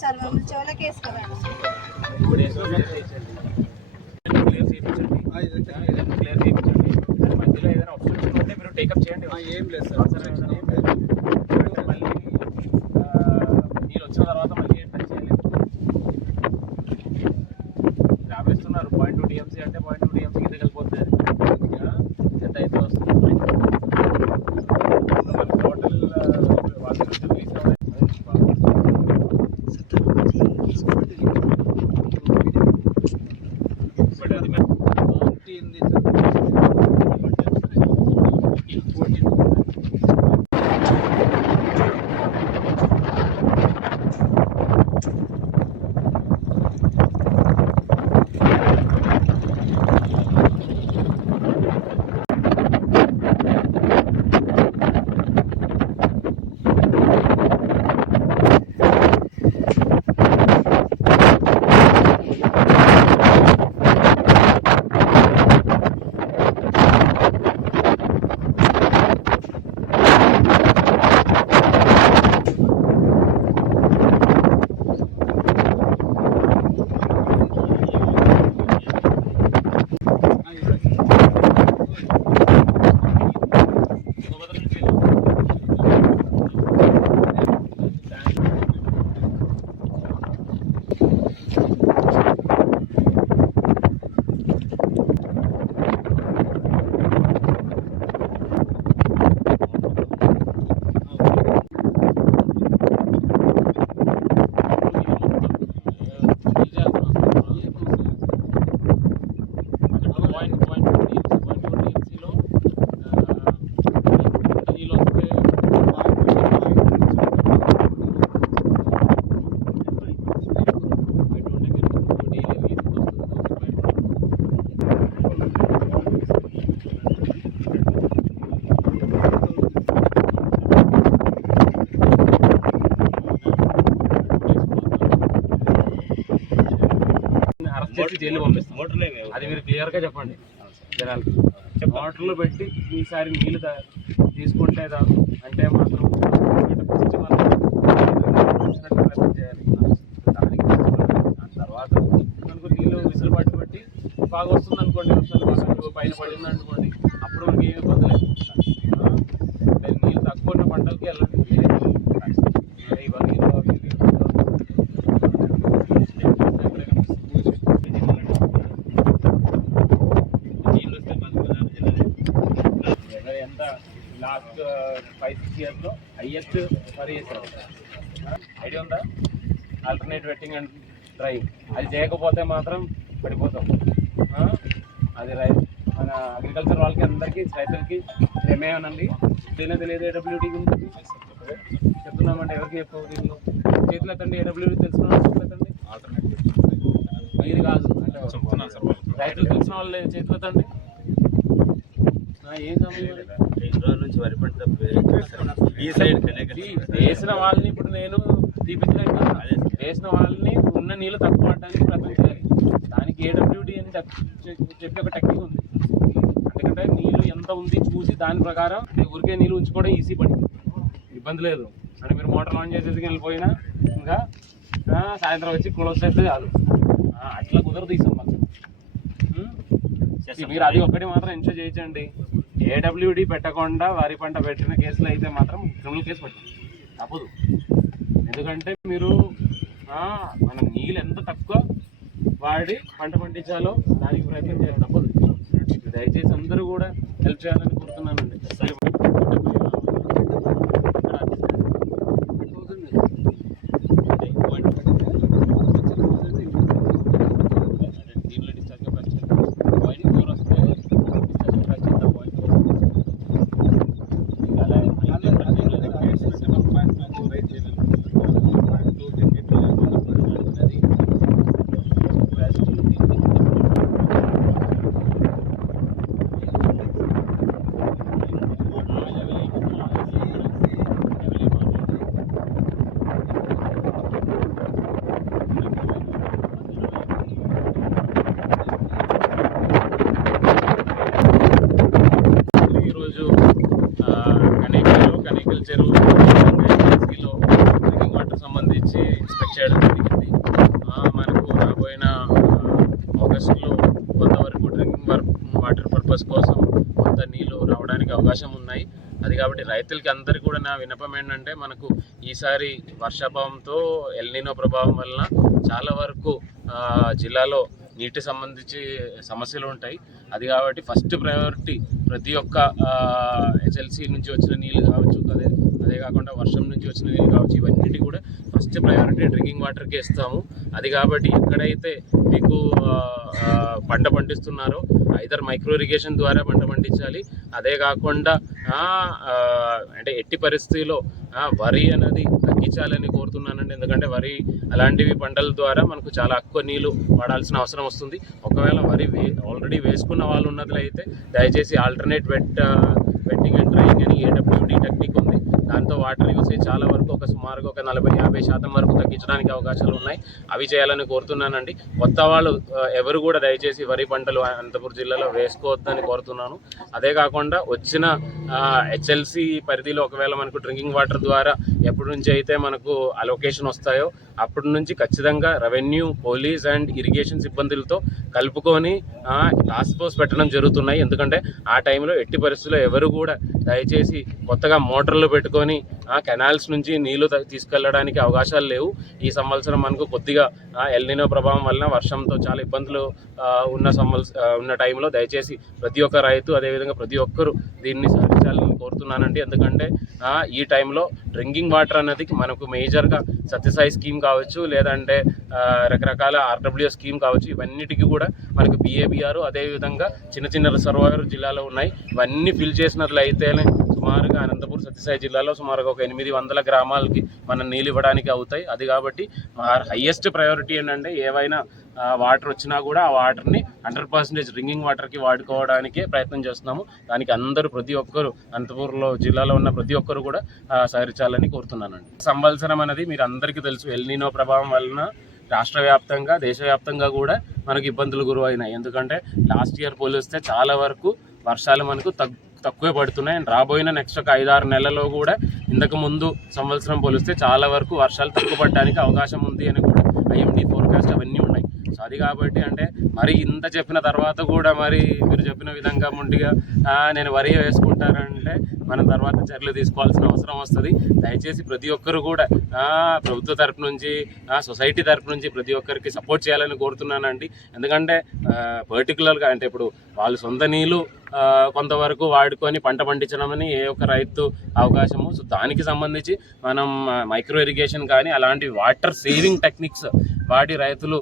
Sir మేము చెవుల case కదా క్లియర్ చేయించండి. మధ్యలో ఏదైనా ఆప్షన్స్ ఉంటే మీరు టేకప్ చేయండి. ఏం లేదు సార్, మళ్ళీ మీరు వచ్చిన తర్వాత మళ్ళీ టచ్ చేయలేదు. రావేస్తున్నారు 0.2 TMC అంటే 0.2 TMC కింద వెళ్ళిపోతుంది. ఎంత అయితే వస్తుంది టోటల్ చేసి జైలు పంపిస్తాం. అది మీరు క్లియర్గా చెప్పండి జనాలకి. వాటర్లో పెట్టి ఈసారి నీళ్ళు తీసుకుంటే అంటే మాత్రం ప్రయత్నం చేయాలి. దానికి దాని తర్వాత మనకు నీళ్ళు విసులు పట్టి బాగా వస్తుంది అనుకోండి, వర్షాలు పైన పడింది అనుకోండి, అప్పుడు మనకి ఏమి ఇబ్బంది లేదు. నీళ్ళు తక్కువ ఉన్న పంటలకి వెళ్ళండి. లాస్ట్ 5-6 yearsలో హైయెస్ట్ వరి చేశారు. ఐడియా ఉందా? Alternate vetting and drying. అది చేయకపోతే మాత్రం పడిపోతాం. అది మన అగ్రికల్చర్ వాళ్ళకి అందరికీ రైతులకి ఏమేమనండి తెలియదు. AWD గురించి చెప్తున్నామంటే ఎవరికి చెప్పవు. దీనిలో చేతులు ఎత్తండి. AWD తెలుసుకున్న చేతులు ఎత్తండి. మీరు కాదు అంటే రైతులు తెలిసిన వాళ్ళు చేతులు ఎత్తండి. ఏం సమయం నుంచి వరి పంట వేసిన వాళ్ళని ఇప్పుడు నేను తీపించలేను కదా. వేసిన వాళ్ళని ఉన్న నీళ్ళు తక్కువ పడడానికి ప్రయత్నం చేయాలి. దానికి AWD అని చెప్పి ఒక టెక్నిక్ ఉంది. ఎందుకంటే నీళ్ళు ఎంత ఉంది చూసి దాని ప్రకారం ఊరికే నీళ్ళు ఉంచుకోవడం ఈజీ పడి ఇబ్బంది లేదు. అంటే మీరు మోటార్ ఆన్ చేసేసి వెళ్ళిపోయినా ఇంకా సాయంత్రం వచ్చి క్లోజ్ చేస్తే చాలు. అట్లా కుదరదు ఈ సంబంధం. మీరు అది ఒక్కటి మాత్రం ఎంజాయ్ చేయించండి. AWD పెట్టకుండా వరి పంట పెట్టిన కేసులు అయితే మాత్రం క్రిమినల్ కేసు పెట్టండి, తప్పదు. ఎందుకంటే మీరు మనం నీళ్ళు ఎంత తక్కువ వాడి పంట పండించాలో దానికి ప్రయత్నం చేయాలి, తప్పదు. దయచేసి అందరూ కూడా హెల్ప్ చేయాలని కోరుతున్నానండి. ఆగస్టులో కొంతవరకు డ్రింకింగ్ వాటర్ పర్పస్ కోసం కొంత నీళ్ళు రావడానికి అవకాశం ఉన్నాయి. అది కాబట్టి రైతులకి అందరికీ కూడా నా విన్నపం ఏంటంటే, మనకు ఈసారి వర్షాభావంతో ఎల్నినో ప్రభావం వలన చాలా వరకు జిల్లాలో నీటి సంబంధించి సమస్యలు ఉంటాయి. అది కాబట్టి ఫస్ట్ ప్రయారిటీ ప్రతి ఒక్క హెచ్ఎల్సి నుంచి వచ్చిన నీళ్ళు కావచ్చు, అదే కాకుండా వర్షం నుంచి వచ్చిన నీళ్ళు కావచ్చు, ఇవన్నిటి కూడా ఫస్ట్ ప్రయారిటీ డ్రింకింగ్ వాటర్కే ఇస్తాము. అది కాబట్టి ఎక్కడైతే మీకు పంట పండిస్తున్నారో ఐదర్ మైక్రో ఇరిగేషన్ ద్వారా పంట పండించాలి. అదే కాకుండా అంటే ఎట్టి పరిస్థితిలో వరి అనేది తగ్గించాలని కోరుతున్నానండి. ఎందుకంటే వరి అలాంటివి పంటల ద్వారా మనకు చాలా ఎక్కువ నీళ్ళు వాడాల్సిన అవసరం వస్తుంది. ఒకవేళ వరి ఆల్రెడీ వేసుకున్న వాళ్ళు ఉన్నట్లయితే దయచేసి ఆల్టర్నేట్ వెట్టింగ్ అండ్ డ్రైయింగ్ అని AWD టెక్నిక్ ఉంది. దాంతో వాటర్ యూసేజ్ చాలా వరకు సుమారుగా 40-50% వరకు తగ్గించడానికి అవకాశాలు ఉన్నాయి. అవి చేయాలని కోరుతున్నానండి. కొత్త వాళ్ళు ఎవరు కూడా దయచేసి వరి పంటలు అనంతపురం జిల్లాలో వేసుకోవద్దని కోరుతున్నాను. అదే కాకుండా వచ్చిన హెచ్ఎల్సి పరిధిలో ఒకవేళ మనకు డ్రింకింగ్ వాటర్ ద్వారా ఎప్పటి నుంచి అయితే మనకు అలొకేషన్ వస్తాయో అప్పటి నుంచి ఖచ్చితంగా రెవెన్యూ, పోలీస్ అండ్ ఇరిగేషన్ సిబ్బందులతో కలుపుకొని టాస్క్ ఫోర్స్ పెట్టడం జరుగుతున్నాయి. ఎందుకంటే ఆ టైంలో ఎట్టి పరిస్థితుల్లో ఎవరు కూడా దయచేసి కొత్తగా మోటార్లు పెట్టుకొని కెనాల్స్ నుంచి నీళ్లు తీసుకెళ్ళడానికి అవకాశాలు లేవు. ఈ సంవత్సరం మనకు కొద్దిగా ఎల్నినో ప్రభావం వలన వర్షంతో చాలా ఇబ్బందులు ఉన్న టైంలో దయచేసి ప్రతి ఒక్క రైతు అదేవిధంగా ప్రతి ఒక్కరు దీన్ని సాధించాలని కోరుతున్నానండి. ఎందుకంటే ఈ టైంలో డ్రింకింగ్ వాటర్ అనేది మనకు మేజర్గా సత్యసాయి స్కీమ్ కావచ్చు, లేదంటే రకరకాల RWS స్కీమ్ కావచ్చు, ఇవన్నిటికీ కూడా మనకు BABR అదేవిధంగా చిన్న చిన్న రిజర్వాయర్ జిల్లాలో ఉన్నాయి. ఇవన్నీ ఫిల్ చేసినట్లయితేనే సుమారుగా అనంతపురం సత్యసాయి జిల్లాలో సుమారుగా 800 గ్రామాలకి మనం నీళ్ళు ఇవ్వడానికి అవుతాయి. అది కాబట్టి మా హైయెస్ట్ ప్రయారిటీ ఏంటంటే, ఏవైనా వాటర్ వచ్చినా కూడా ఆ వాటర్ని 100% డ్రింకింగ్ వాటర్కి వాడుకోవడానికే ప్రయత్నం చేస్తున్నాము. దానికి అందరూ ప్రతి ఒక్కరు అనంతపురంలో జిల్లాలో ఉన్న ప్రతి ఒక్కరు కూడా సహకరించాలని కోరుతున్నానండి. సంవత్సరం అనేది మీరు అందరికీ తెలుసు, ఎల్నినో ప్రభావం వలన రాష్ట్ర వ్యాప్తంగా దేశవ్యాప్తంగా కూడా మనకు ఇబ్బందులు గురైనాయి. ఎందుకంటే లాస్ట్ ఇయర్ పోలిస్తే చాలా వరకు వర్షాలు మనకు తక్కువే పడుతున్నాయి. అండ్ రాబోయిన నెక్స్ట్ ఒక 5-6 నెలల్లో కూడా ఇంతకు ముందు సంవత్సరం పోలిస్తే చాలా వరకు వర్షాలు తక్కువ పడడానికి అవకాశం ఉంది అని కూడా IMD ఫోర్కాస్ట్ అవన్నీ ఉన్నాయి. సో అది కాబట్టి అంటే మరి ఇంత చెప్పిన తర్వాత కూడా మరి మీరు చెప్పిన విధంగా ముందుగా నేను వరి వేసుకుంటారంటే మనం తర్వాత చర్యలు తీసుకోవాల్సిన అవసరం వస్తుంది. దయచేసి ప్రతి ఒక్కరు కూడా ప్రభుత్వ తరపు నుంచి సొసైటీ తరపు నుంచి ప్రతి ఒక్కరికి సపోర్ట్ చేయాలని కోరుతున్నానండి. ఎందుకంటే పర్టికులర్గా అంటే ఇప్పుడు వాళ్ళు సొంత నీళ్ళు కొంతవరకు వాడుకొని పంట పండించడమని ఏ ఒక్క రైతు అవకాశము. సో దానికి సంబంధించి మనం మైక్రో ఇరిగేషన్ కానీ అలాంటి వాటర్ సేవింగ్ టెక్నిక్స్ వాడి రైతులు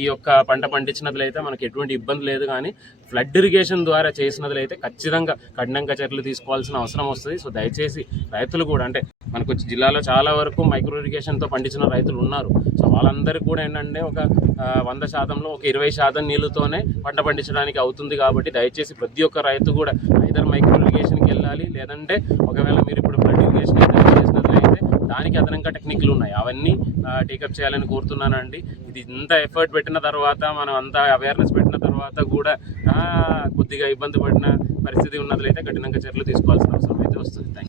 ఈ యొక్క పంట పండించినట్లయితే మనకి ఎటువంటి ఇబ్బంది లేదు. కానీ ఫ్లడ్ ఇరిగేషన్ ద్వారా చేసినట్లయితే ఖచ్చితంగా కఠినంగా చర్యలు తీసుకోవాల్సిన అవసరం వస్తుంది. సో దయచేసి రైతులు కూడా అంటే మనకు జిల్లాలో చాలా వరకు మైక్రో ఇరిగేషన్తో పండించిన రైతులు ఉన్నారు. సో వాళ్ళందరికీ కూడా ఏంటంటే ఒక 100%లో ఒక 20% నీళ్ళతోనే పంట పండించడానికి అవుతుంది. కాబట్టి దయచేసి ప్రతి ఒక్క రైతు కూడా ఐదర్ మైక్రో ఇరిగేషన్కి వెళ్ళాలి, లేదంటే ఒకవేళ మీరు ఇప్పుడు ఫ్లడ్ ఇరిగేషన్ చేసినట్లయితే దానికి అదనంగా టెక్నిక్లు ఉన్నాయి, అవన్నీ టేకప్ చేయాలని కోరుతున్నానండి. ఇది ఇంత ఎఫర్ట్ పెట్టిన తర్వాత, మనం అంత అవేర్నెస్ పెట్టిన తర్వాత కూడా కొద్దిగా ఇబ్బంది పడిన పరిస్థితి ఉన్నట్లయితే కఠినంగా చర్యలు తీసుకోవాల్సిన అవసరం అయితే వస్తుంది. Thank you.